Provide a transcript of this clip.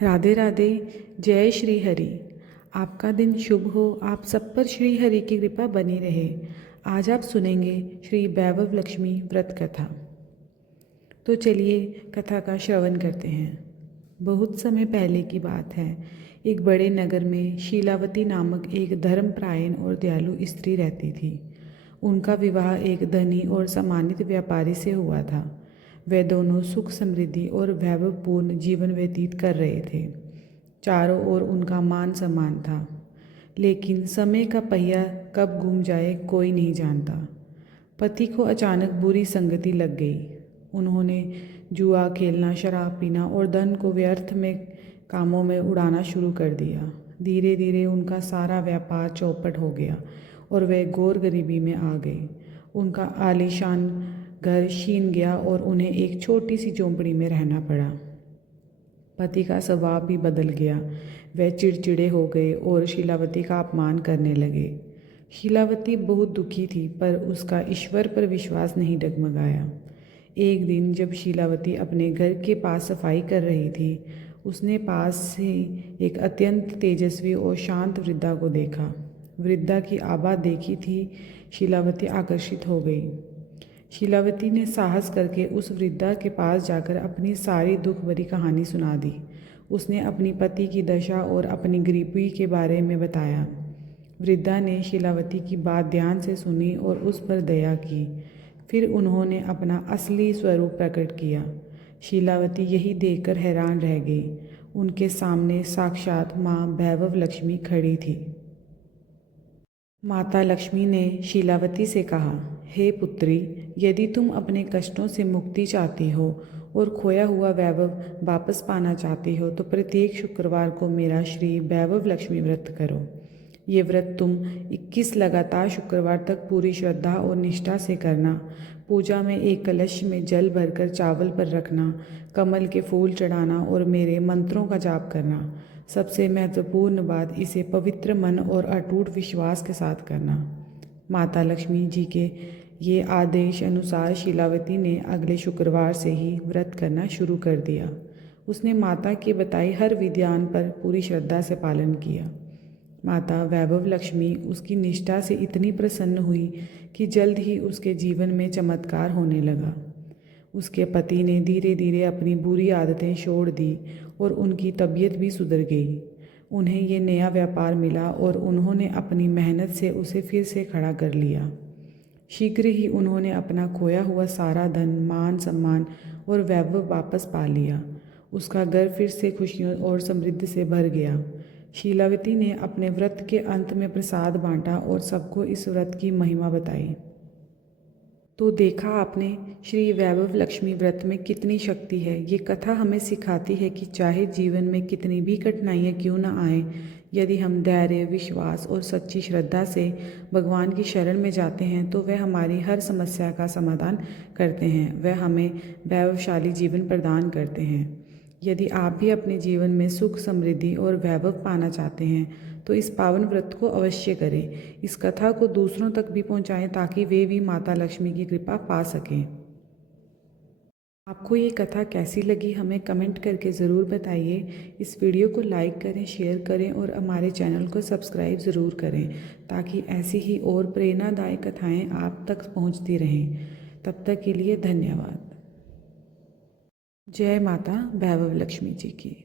राधे राधे। जय श्री हरि। आपका दिन शुभ हो। आप सब पर श्री हरि की कृपा बनी रहे। आज आप सुनेंगे श्री वैभव लक्ष्मी व्रत कथा। तो चलिए कथा का श्रवण करते हैं। बहुत समय पहले की बात है। एक बड़े नगर में शीलावती नामक एक धर्मपरायण और दयालु स्त्री रहती थी। उनका विवाह एक धनी और सम्मानित व्यापारी से हुआ था। वे दोनों सुख समृद्धि और वैभवपूर्ण जीवन व्यतीत कर रहे थे। चारों ओर उनका मान सम्मान था, लेकिन समय का पहिया कब घूम जाए कोई नहीं जानता। पति को अचानक बुरी संगति लग गई। उन्होंने जुआ खेलना, शराब पीना और धन को व्यर्थ में कामों में उड़ाना शुरू कर दिया। धीरे धीरे उनका सारा व्यापार चौपट हो गया और वे घोर गरीबी में आ गए। उनका आलीशान घर छीन गया और उन्हें एक छोटी सी झोंपड़ी में रहना पड़ा। पति का स्वभाव भी बदल गया। वे चिड़चिड़े हो गए और शीलावती का अपमान करने लगे। शीलावती बहुत दुखी थी, पर उसका ईश्वर पर विश्वास नहीं डगमगाया। एक दिन जब शीलावती अपने घर के पास सफाई कर रही थी, उसने पास से एक अत्यंत तेजस्वी और शांत वृद्धा को देखा। वृद्धा की आभा देखी थी शीलावती आकर्षित हो गई। शीलावती ने साहस करके उस वृद्धा के पास जाकर अपनी सारी दुख भरी कहानी सुना दी। उसने अपनी पति की दशा और अपनी गरीबी के बारे में बताया। वृद्धा ने शीलावती की बात ध्यान से सुनी और उस पर दया की। फिर उन्होंने अपना असली स्वरूप प्रकट किया। शीलावती यही देखकर हैरान रह गई। उनके सामने साक्षात माँ वैभव लक्ष्मी खड़ी थी। माता लक्ष्मी ने शीलावती से कहा, हे पुत्री, यदि तुम अपने कष्टों से मुक्ति चाहती हो और खोया हुआ वैभव वापस पाना चाहती हो तो प्रत्येक शुक्रवार को मेरा श्री वैभव लक्ष्मी व्रत करो। ये व्रत तुम 21 लगातार शुक्रवार तक पूरी श्रद्धा और निष्ठा से करना। पूजा में एक कलश में जल भरकर चावल पर रखना, कमल के फूल चढ़ाना और मेरे मंत्रों का जाप करना। सबसे महत्वपूर्ण बात, इसे पवित्र मन और अटूट विश्वास के साथ करना। माता लक्ष्मी जी के ये आदेश अनुसार शीलावती ने अगले शुक्रवार से ही व्रत करना शुरू कर दिया। उसने माता की बताई हर विधान पर पूरी श्रद्धा से पालन किया। माता वैभव लक्ष्मी उसकी निष्ठा से इतनी प्रसन्न हुई कि जल्द ही उसके जीवन में चमत्कार होने लगा। उसके पति ने धीरे धीरे अपनी बुरी आदतें छोड़ दी और उनकी तबीयत भी सुधर गई। उन्हें ये नया व्यापार मिला और उन्होंने अपनी मेहनत से उसे फिर से खड़ा कर लिया। शीघ्र ही उन्होंने अपना खोया हुआ सारा धन, मान सम्मान और वैभव वापस पा लिया। उसका घर फिर से खुशियों और समृद्धि से भर गया। शीलावती ने अपने व्रत के अंत में प्रसाद बांटा और सबको इस व्रत की महिमा बताई। तो देखा आपने, श्री वैभव लक्ष्मी व्रत में कितनी शक्ति है। ये कथा हमें सिखाती है कि चाहे जीवन में कितनी भी कठिनाइयाँ क्यों न आए, यदि हम धैर्य, विश्वास और सच्ची श्रद्धा से भगवान की शरण में जाते हैं तो वह हमारी हर समस्या का समाधान करते हैं। वह हमें वैभवशाली जीवन प्रदान करते हैं। यदि आप भी अपने जीवन में सुख, समृद्धि और वैभव पाना चाहते हैं तो इस पावन व्रत को अवश्य करें। इस कथा को दूसरों तक भी पहुंचाएं ताकि वे भी माता लक्ष्मी की कृपा पा सकें। आपको ये कथा कैसी लगी हमें कमेंट करके ज़रूर बताइए। इस वीडियो को लाइक करें, शेयर करें और हमारे चैनल को सब्सक्राइब ज़रूर करें ताकि ऐसी ही और प्रेरणादायक कथाएँ आप तक पहुँचती रहें। तब तक के लिए धन्यवाद। जय माता वैभव लक्ष्मी जी की।